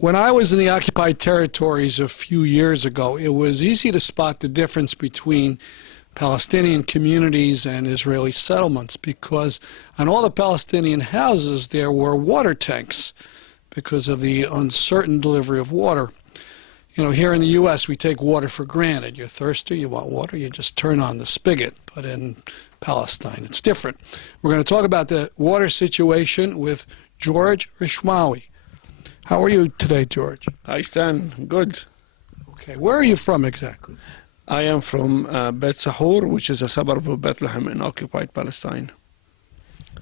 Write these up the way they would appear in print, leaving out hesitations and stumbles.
When I was in the occupied territories a few years ago, it was easy to spot the difference between Palestinian communities and Israeli settlements, because on all the Palestinian houses there were water tanks because of the uncertain delivery of water. You know, here in the U.S. we take water for granted. You're thirsty, you want water, you just turn on the spigot. But in Palestine it's different. We're going to talk about the water situation with George Rishmawi. How are you today, George? Hi, Stan. Good. Okay. Where are you from exactly? I am from Bet Sahur, which is a suburb of Bethlehem in occupied Palestine.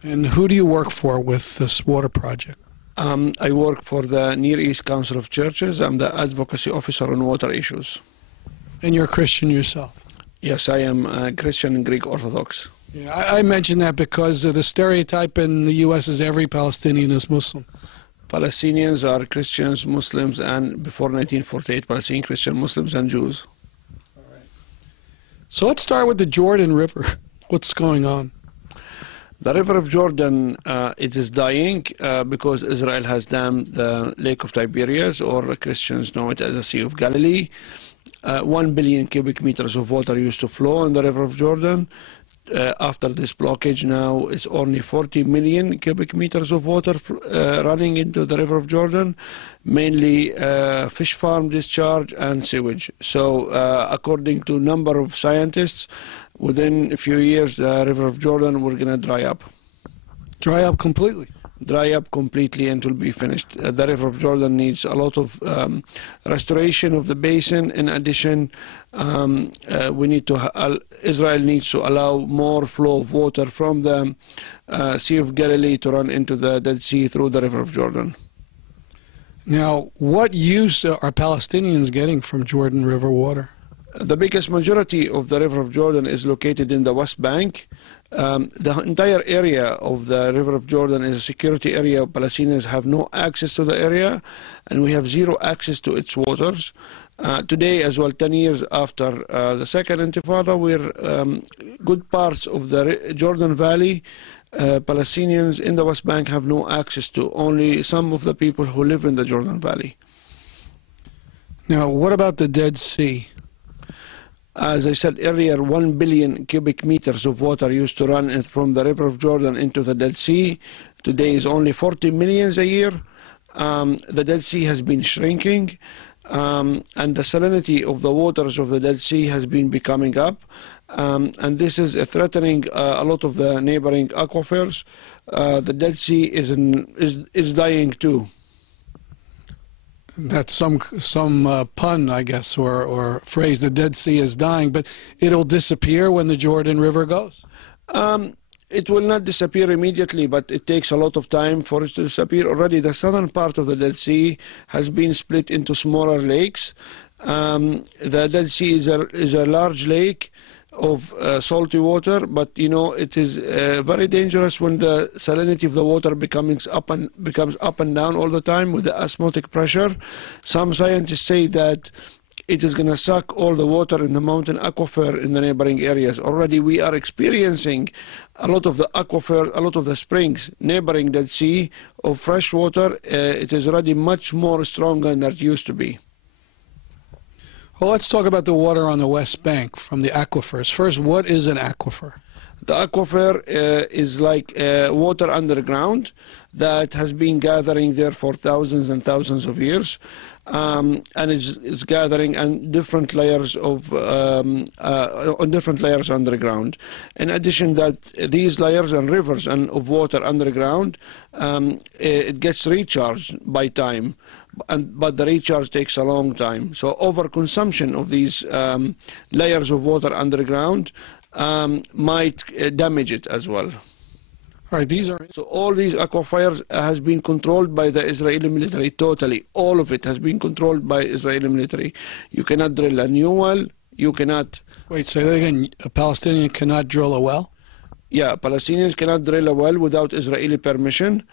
And who do you work for with this water project? I work for the Near East Council of Churches. I'm the advocacy officer on water issues. And you're a Christian yourself? Yes, I am a Christian and Greek Orthodox. Yeah, I mention that because the stereotype in the U.S. is every Palestinian is Muslim. Palestinians are Christians, Muslims, and before 1948, Palestinian Christian Muslims and Jews. All right. So let's start with the Jordan River. What's going on? The river of Jordan, it is dying because Israel has dammed the Lake of Tiberias, or Christians know it as the Sea of Galilee. 1 billion cubic meters of water used to flow in the river of Jordan. After this blockage now, it's only 40 million cubic meters of water running into the river of Jordan, mainly fish farm discharge and sewage. So according to a number of scientists, within a few years the river of Jordan will going to dry up. Dry up completely? Dry up completely and will be finished. The river of Jordan needs a lot of restoration of the basin. In addition, we need to Israel needs to allow more flow of water from the Sea of Galilee to run into the Dead Sea through the river of Jordan. Now, what use are Palestinians getting from Jordan River water? The biggest majority of the river of Jordan is located in the West Bank. The entire area of the river of Jordan is a security area. Palestinians have no access to the area, and we have zero access to its waters. Today, as well, 10 years after the Second Intifada, we're good parts of the Jordan Valley. Palestinians in the West Bank have no access to, only some of the people who live in the Jordan Valley. Now, what about the Dead Sea? As I said earlier, 1 billion cubic meters of water used to run from the river of Jordan into the Dead Sea. Today is only 40 million a year. The Dead Sea has been shrinking, and the salinity of the waters of the Dead Sea has been becoming up. And this is threatening a lot of the neighboring aquifers. The Dead Sea is dying too. That's some pun, I guess, or phrase. The Dead Sea is dying, but it'll disappear when the Jordan River goes? It will not disappear immediately, but it takes a lot of time for it to disappear. Already the southern part of the Dead Sea has been split into smaller lakes. The Dead Sea is a large lake of salty water, but you know it is very dangerous when the salinity of the water becomes up and down all the time with the osmotic pressure. Some scientists say that it is going to suck all the water in the mountain aquifer in the neighboring areas. Already we are experiencing a lot of the aquifer, a lot of the springs neighboring Dead Sea of fresh water. It is already much more stronger than it used to be. Well, let's talk about the water on the West Bank from the aquifers. First, what is an aquifer? The aquifer is like water underground that has been gathering there for thousands and thousands of years, and it's gathering on different layers on different layers underground. In addition, that these layers and rivers and of water underground, it gets recharged by time. But the recharge takes a long time. So overconsumption of these layers of water underground might damage it as well. All right, So all these aquifers has been controlled by the Israeli military totally. All of it has been controlled by Israeli military. You cannot drill a new well. You cannot. Wait, say that again. A Palestinian cannot drill a well? Yeah, Palestinians cannot drill a well without Israeli permission,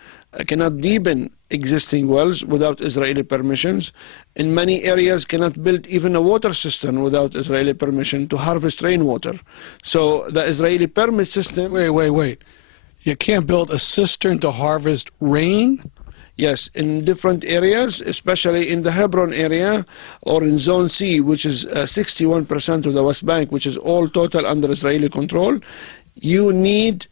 cannot deepen existing wells without Israeli permissions. In many areas, cannot build even a water system without Israeli permission to harvest rainwater. So the Israeli permit system... Wait. You can't build a cistern to harvest rain? Yes, in different areas, especially in the Hebron area or in Zone C, which is 61% of the West Bank, which is all total under Israeli control. You need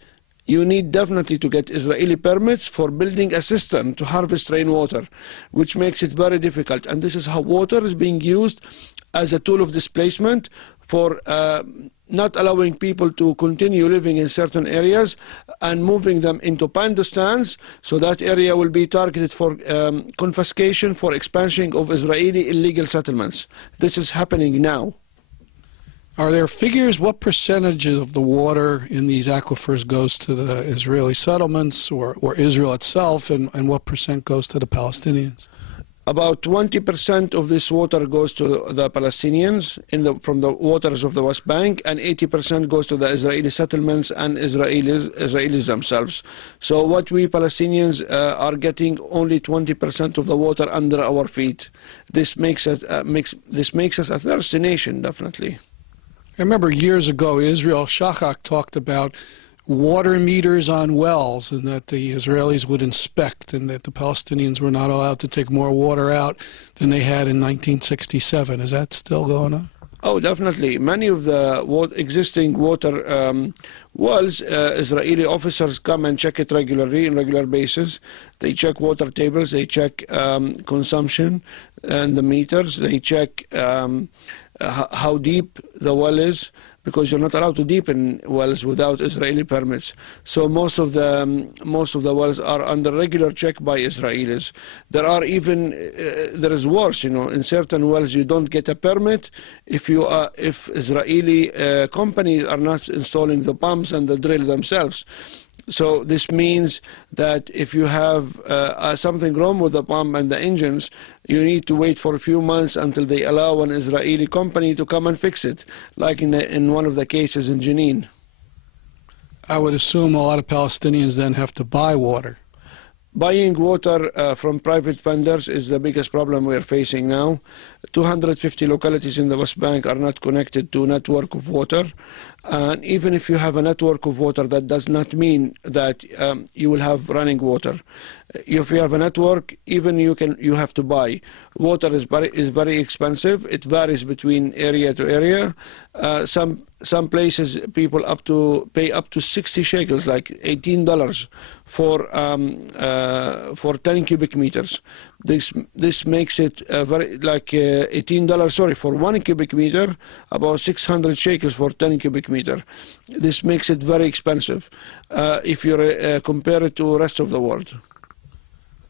definitely to get Israeli permits for building a cistern to harvest rainwater, which makes it very difficult. And this is how water is being used as a tool of displacement for not allowing people to continue living in certain areas and moving them into Pandostans, so that area will be targeted for confiscation for expansion of Israeli illegal settlements. This is happening now. Are there figures? What percentage of the water in these aquifers goes to the Israeli settlements or Israel itself, and what percent goes to the Palestinians? About 20% of this water goes to the Palestinians from the waters of the West Bank, and 80% goes to the Israeli settlements and Israelis themselves. So what we Palestinians are getting only 20% of the water under our feet. This makes us a thirsty nation, definitely. I remember years ago, Israel Shachak talked about water meters on wells, and that the Israelis would inspect, and that the Palestinians were not allowed to take more water out than they had in 1967. Is that still going on? Oh, definitely. Many of the existing water wells, Israeli officers come and check it regularly, on a regular basis. They check water tables, they check consumption and the meters, they check how deep the well is, because you're not allowed to deepen wells without Israeli permits. So most of the wells are under regular check by Israelis. There are even there is worse, in certain wells you don't get a permit if Israeli companies are not installing the pumps and the drill themselves. So this means that if you have something wrong with the pump and the engines, you need to wait for a few months until they allow an Israeli company to come and fix it, like in one of the cases in Jenin. I would assume a lot of Palestinians then have to buy water. Buying water from private vendors is the biggest problem we are facing now. 250 localities in the West Bank are not connected to a network of water. And even if you have a network of water, that does not mean that you will have running water. If you have a network, even you have to buy. Water is very expensive. It varies between area to area. Some places people pay up to 60 shekels, like $18 for 10 cubic meters. This makes it very like $18. Sorry, for 1 cubic meter, about 600 shekels for 10 cubic meter. This makes it very expensive if you compare it to the rest of the world.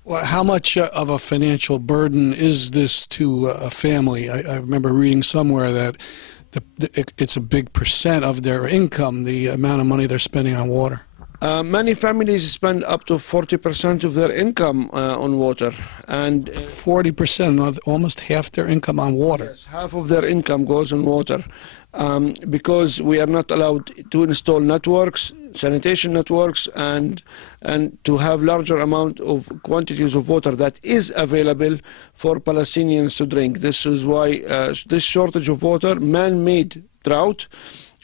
Well, how much of a financial burden is this to a family? I remember reading somewhere that it's a big percent of their income, the amount of money they're spending on water. Many families spend up to 40% of their income on water, and 40%, almost half their income on water. Yes, half of their income goes on water, because we are not allowed to install networks, sanitation networks, and to have larger amount of quantities of water that is available for Palestinians to drink. This is why this shortage of water, man-made drought,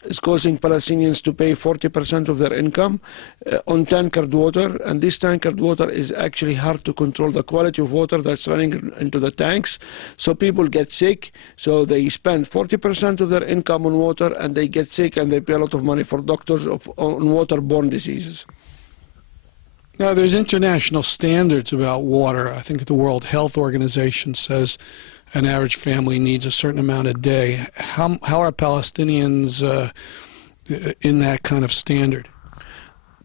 is causing Palestinians to pay 40% of their income on tankered water, and this tankered water is actually hard to control the quality of water that's running into the tanks. So people get sick, so they spend 40% of their income on water, and they get sick, and they pay a lot of money for doctors on waterborne diseases. Now, there's international standards about water. I think the World Health Organization says an average family needs a certain amount a day. How are Palestinians in that kind of standard?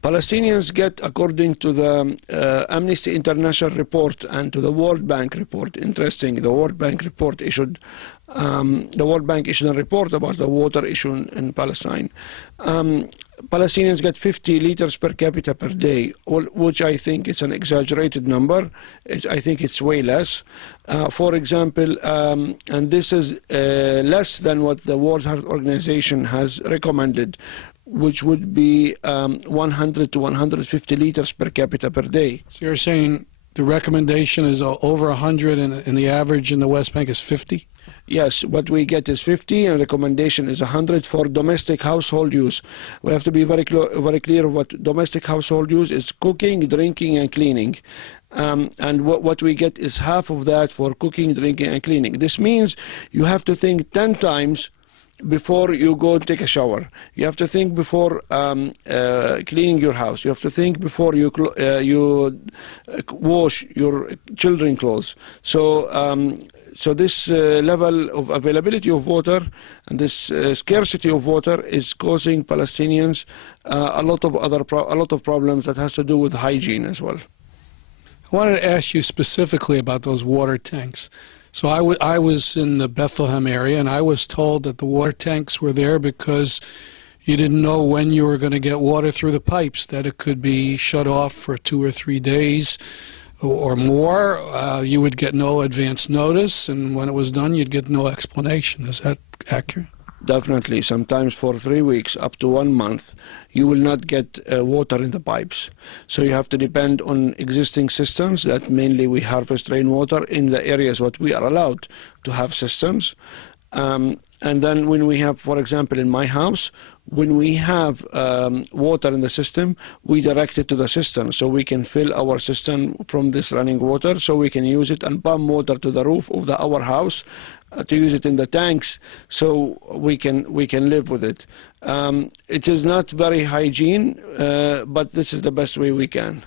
Palestinians get, according to the Amnesty International report and to the World Bank report, interesting, the World Bank report issued, the World Bank issued a report about the water issue in Palestine. Palestinians get 50 liters per capita per day, which I think is an exaggerated number. I think it's way less. For example, and this is less than what the World Health Organization has recommended, which would be 100 to 150 liters per capita per day. So you're saying the recommendation is over 100 and the average in the West Bank is 50? Yes, what we get is 50, and recommendation is 100 for domestic household use. We have to be very clear what domestic household use is: cooking, drinking, and cleaning. And what we get is half of that for cooking, drinking, and cleaning. This means you have to think 10 times before you go take a shower. You have to think before cleaning your house. You have to think before you wash your children's clothes. So this level of availability of water and this scarcity of water is causing Palestinians a lot of problems that has to do with hygiene as well. I wanted to ask you specifically about those water tanks. So I was in the Bethlehem area, and I was told that the water tanks were there because you didn't know when you were going to get water through the pipes, that it could be shut off for 2 or 3 days or more. You would get no advance notice, and when it was done, you'd get no explanation. Is that accurate? Definitely. Sometimes for 3 weeks, up to 1 month, you will not get water in the pipes. So you have to depend on existing systems that mainly we harvest rainwater in the areas what we are allowed to have systems. And then when we have, for example, in my house, when we have water in the system, we direct it to the system. So we can fill our system from this running water, so we can use it and pump water to the roof of our house to use it in the tanks, so we can live with it. It is not very hygiene, but this is the best way we can.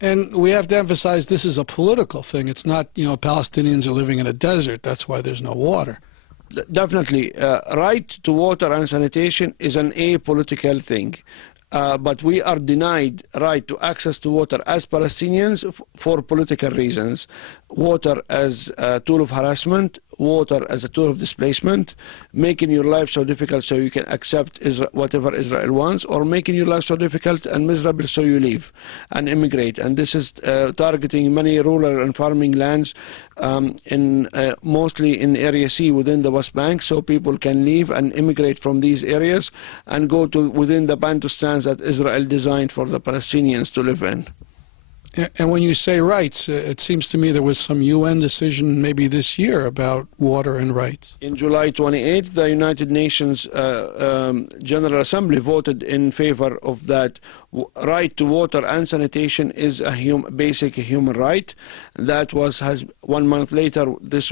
And we have to emphasize this is a political thing. It's not, Palestinians are living in a desert. That's why there's no water. Definitely. Right to water and sanitation is an apolitical thing. But we are denied right to access to water as Palestinians for political reasons. Water as a tool of harassment, water as a tool of displacement, making your life so difficult so you can accept whatever Israel wants, or making your life so difficult and miserable so you leave and immigrate. And this is targeting many rural and farming lands, mostly in Area C within the West Bank, so people can leave and immigrate from these areas and go to within the Bantustans that Israel designed for the Palestinians to live in. And when you say rights, it seems to me there was some UN decision maybe this year about water and rights. In July 28th, the United Nations General Assembly voted in favor of that. Right to water and sanitation is a basic human right. That has 1 month later, this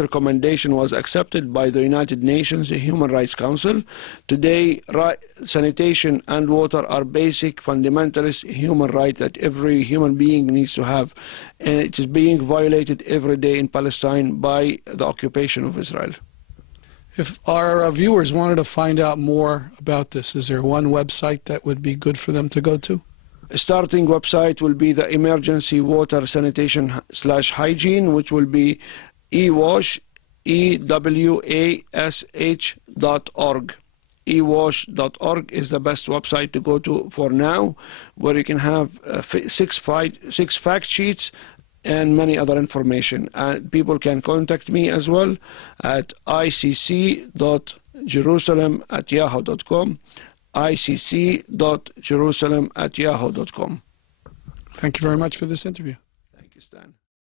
recommendation was accepted by the United Nations Human Rights Council. Today, sanitation and water are basic, fundamentalist human right that every human being needs to have. And it is being violated every day in Palestine by the occupation of Israel. If our viewers wanted to find out more about this, is there one website that would be good for them to go to? Starting website will be the Emergency Water Sanitation /Hygiene, which will be ewash, EWASH.org. ewash.org is the best website to go to for now, where you can have 6 fact sheets and many other information. People can contact me as well at icc.jerusalem@yahoo.com, icc.jerusalem@yahoo.com. Thank you very much for this interview. Thank you, Stan.